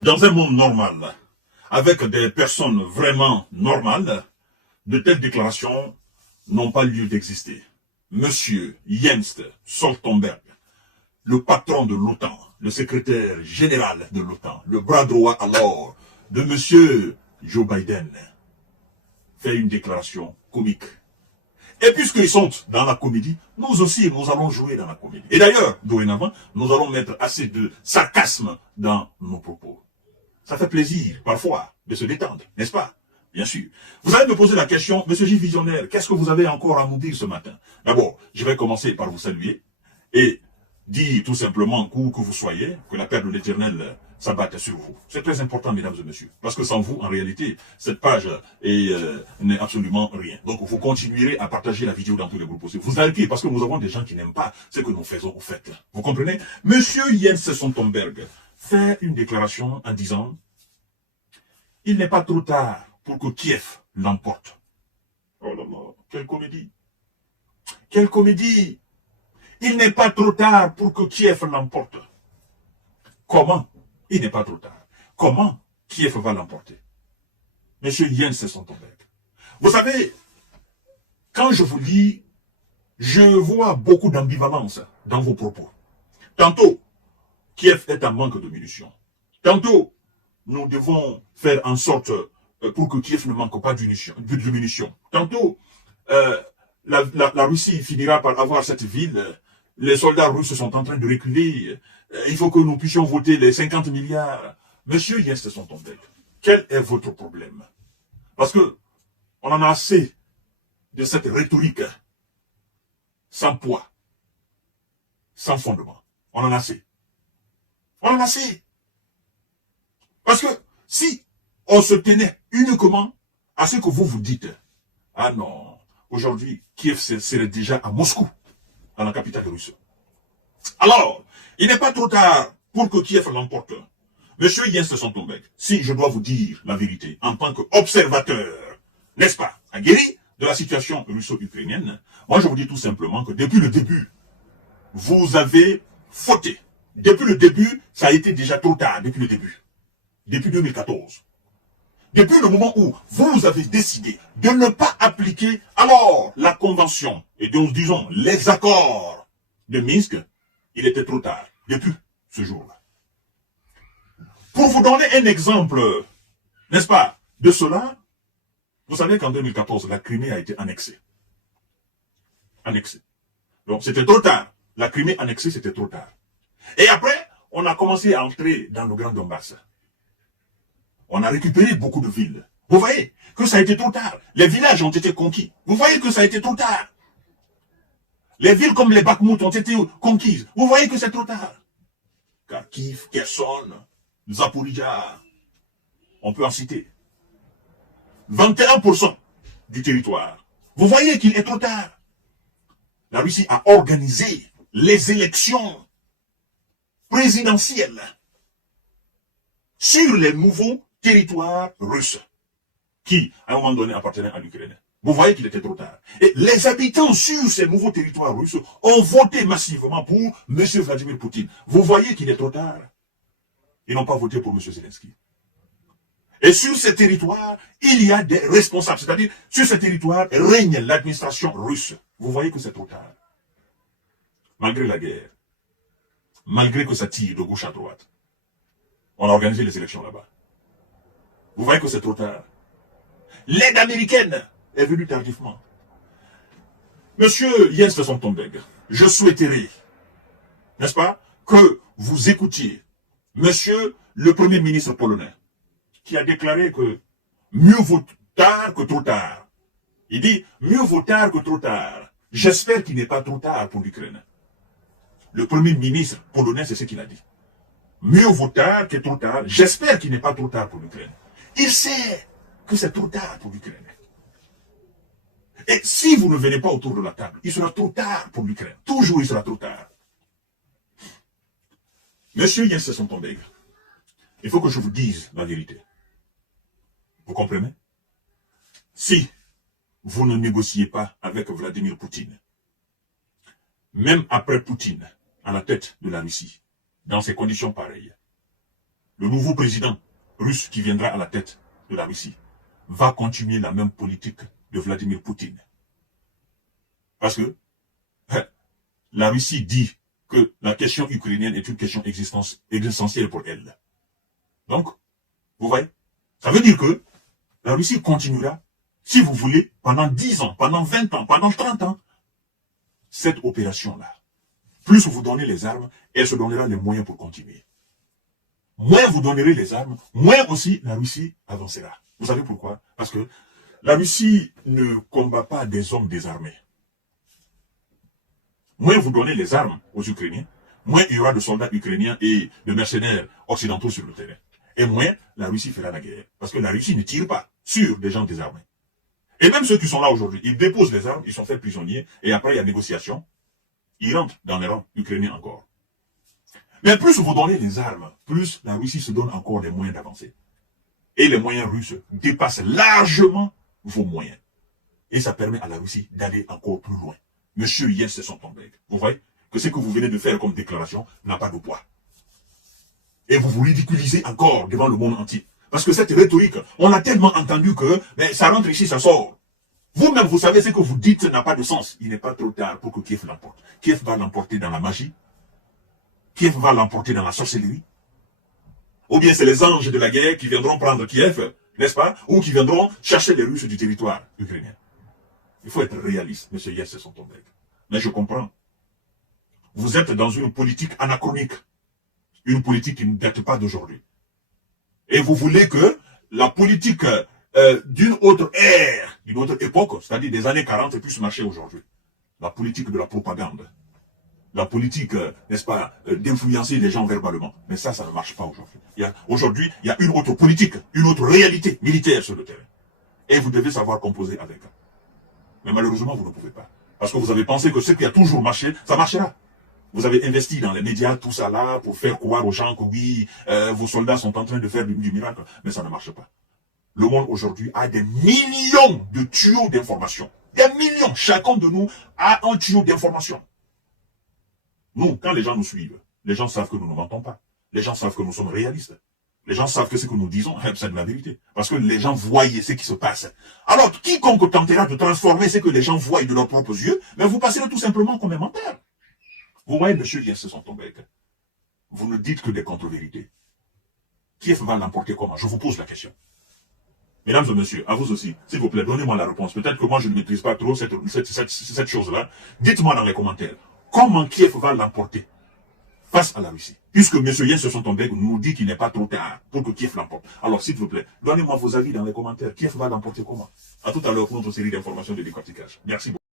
Dans un monde normal, avec des personnes vraiment normales, de telles déclarations n'ont pas lieu d'exister. Monsieur Jens Stoltenberg, le patron de l'OTAN, le secrétaire général de l'OTAN, le bras droit alors de monsieur Joe Biden, fait une déclaration comique. Et puisqu'ils sont dans la comédie, nous aussi, nous allons jouer dans la comédie. Et d'ailleurs, dorénavant, nous allons mettre assez de sarcasme dans nos propos. Ça fait plaisir, parfois, de se détendre, n'est-ce pas? Bien sûr. Vous allez me poser la question, Monsieur J. Visionnaire, qu'est-ce que vous avez encore à nous dire ce matin? D'abord, je vais commencer par vous saluer et dire tout simplement, où que vous soyez, que la paix de l'Éternel s'abatte sur vous. C'est très important, mesdames et messieurs, parce que sans vous, en réalité, cette page n'est absolument rien. Donc, vous continuerez à partager la vidéo dans tous les groupes possibles. Vous arrêtez, parce que nous avons des gens qui n'aiment pas ce que nous faisons au fait. Vous comprenez? Monsieur Jens Stoltenberg fait une déclaration en disant « Il n'est pas trop tard pour que Kiev l'emporte. » Oh là là, quelle comédie! Quelle comédie! Il n'est pas trop tard pour que Kiev l'emporte. Comment? Il n'est pas trop tard. Comment Kiev va l'emporter? Monsieur Jens Stoltenberg. Vous savez, quand je vous lis, je vois beaucoup d'ambivalence dans vos propos. Tantôt, Kiev est en manque de munitions. Tantôt, nous devons faire en sorte pour que Kiev ne manque pas de munitions. Tantôt, la Russie finira par avoir cette ville. Les soldats russes sont en train de reculer. Il faut que nous puissions voter les 50 milliards. Monsieur Jens Stoltenberg, quel est votre problème? Parce que on en a assez de cette rhétorique sans poids, sans fondement. On en a assez. On en a assez. Parce que si on se tenait uniquement à ce que vous vous dites, ah non, aujourd'hui, Kiev serait déjà à Moscou, dans la capitale russe. Alors, il n'est pas trop tard pour que Kiev l'emporte. Monsieur Jens Stoltenberg, si je dois vous dire la vérité, en tant qu'observateur, n'est-ce pas, aguerri de la situation russo-ukrainienne, moi je vous dis tout simplement que depuis le début, vous avez fauté. Depuis le début, ça a été déjà trop tard, depuis le début. Depuis 2014. Depuis le moment où vous avez décidé de ne pas appliquer alors la convention et donc disons les accords de Minsk, il était trop tard, depuis ce jour-là. Pour vous donner un exemple, n'est-ce pas, de cela, vous savez qu'en 2014, la Crimée a été annexée. Annexée. Donc c'était trop tard. La Crimée annexée, c'était trop tard. Et après, on a commencé à entrer dans le Grand Donbass. On a récupéré beaucoup de villes. Vous voyez que ça a été trop tard. Les villages ont été conquis. Vous voyez que ça a été trop tard. Les villes comme les Bakhmut ont été conquises. Vous voyez que c'est trop tard. Kharkiv, Kherson, Zaporizhzhia, on peut en citer. 21% du territoire. Vous voyez qu'il est trop tard. La Russie a organisé les élections présidentielles sur les nouveaux territoires russes qui, à un moment donné, appartenaient à l'Ukraine. Vous voyez qu'il était trop tard. Et les habitants sur ces nouveaux territoires russes ont voté massivement pour M. Vladimir Poutine. Vous voyez qu'il est trop tard. Ils n'ont pas voté pour M. Zelensky. Et sur ces territoires, il y a des responsables. C'est-à-dire, sur ces territoires, règne l'administration russe. Vous voyez que c'est trop tard. Malgré la guerre, malgré que ça tire de gauche à droite, on a organisé les élections là-bas. Vous voyez que c'est trop tard. L'aide américaine est venue tardivement. Monsieur Jens Stoltenberg, je souhaiterais, n'est-ce pas, que vous écoutiez Monsieur le Premier ministre polonais, qui a déclaré que mieux vaut tard que trop tard. Il dit, mieux vaut tard que trop tard. J'espère qu'il n'est pas trop tard pour l'Ukraine. Le Premier ministre polonais, c'est ce qu'il a dit. Mieux vaut tard que trop tard. J'espère qu'il n'est pas trop tard pour l'Ukraine. Il sait que c'est trop tard pour l'Ukraine. Et si vous ne venez pas autour de la table, il sera trop tard pour l'Ukraine. Toujours, il sera trop tard. Monsieur Jens Stoltenberg, il faut que je vous dise la vérité. Vous comprenez? Si vous ne négociez pas avec Vladimir Poutine, même après Poutine, à la tête de la Russie, dans ces conditions pareilles, le nouveau président russe qui viendra à la tête de la Russie va continuer la même politique de Vladimir Poutine. Parce que la Russie dit que la question ukrainienne est une question existentielle pour elle. Donc, vous voyez, ça veut dire que la Russie continuera, si vous voulez, pendant 10 ans, pendant 20 ans, pendant 30 ans, cette opération-là. Plus vous donnez les armes, elle se donnera les moyens pour continuer. Moins vous donnerez les armes, moins aussi la Russie avancera. Vous savez pourquoi? Parce que la Russie ne combat pas des hommes désarmés. Moins vous donnez les armes aux Ukrainiens, moins il y aura de soldats ukrainiens et de mercenaires occidentaux sur le terrain. Et moins la Russie fera la guerre. Parce que la Russie ne tire pas sur des gens désarmés. Et même ceux qui sont là aujourd'hui, ils déposent les armes, ils sont faits prisonniers, et après il y a négociation, ils rentrent dans les rangs ukrainiens encore. Mais plus vous donnez les armes, plus la Russie se donne encore les moyens d'avancer. Et les moyens russes dépassent largement vos moyens. Et ça permet à la Russie d'aller encore plus loin. Monsieur Jens Stoltenberg, vous voyez que ce que vous venez de faire comme déclaration n'a pas de poids. Et vous vous ridiculisez encore devant le monde entier. Parce que cette rhétorique, on l'a tellement entendu que mais ça rentre ici, ça sort. Vous-même, vous savez ce que vous dites n'a pas de sens. Il n'est pas trop tard pour que Kiev l'emporte. Kiev va l'emporter dans la magie. Kiev va l'emporter dans la sorcellerie. Ou bien c'est les anges de la guerre qui viendront prendre Kiev, n'est-ce pas? Ou qui viendront chercher les Russes du territoire ukrainien. Il faut être réaliste, monsieur Jens Stoltenberg. Mais je comprends. Vous êtes dans une politique anachronique. Une politique qui ne date pas d'aujourd'hui. Et vous voulez que la politique d'une autre ère, d'une autre époque, c'est-à-dire des années 40, puisse marcher aujourd'hui. La politique de la propagande. La politique, n'est-ce pas, d'influencer les gens verbalement. Mais ça ne marche pas aujourd'hui. Aujourd'hui, il y a une autre politique, une autre réalité militaire sur le terrain. Et vous devez savoir composer avec. Mais malheureusement, vous ne pouvez pas. Parce que vous avez pensé que ce qui a toujours marché, ça marchera. Vous avez investi dans les médias, tout ça là, pour faire croire aux gens que oui, vos soldats sont en train de faire du miracle. Mais ça ne marche pas. Le monde aujourd'hui a des millions de tuyaux d'informations. Des millions. Chacun de nous a un tuyau d'information. Nous, quand les gens nous suivent, les gens savent que nous ne mentons pas. Les gens savent que nous sommes réalistes. Les gens savent que ce que nous disons, c'est de la vérité. Parce que les gens voient ce qui se passe. Alors, quiconque tentera de transformer ce que les gens voient de leurs propres yeux, mais vous passez tout simplement comme un menteur. Vous voyez, monsieur Jens Stoltenberg, vous ne dites que des contre-vérités. Kiev va l'emporter comment? Je vous pose la question. Mesdames et messieurs, à vous aussi, s'il vous plaît, donnez-moi la réponse. Peut-être que moi, je ne maîtrise pas trop cette chose-là. Dites-moi dans les commentaires, comment Kiev va l'emporter face à la Russie? Puisque M. Jens Stoltenberg nous dit qu'il n'est pas trop tard pour que Kiev l'emporte. Alors, s'il vous plaît, donnez-moi vos avis dans les commentaires. Kiev va l'emporter comment? À tout à l'heure pour notre série d'informations de décortiquage. Merci beaucoup.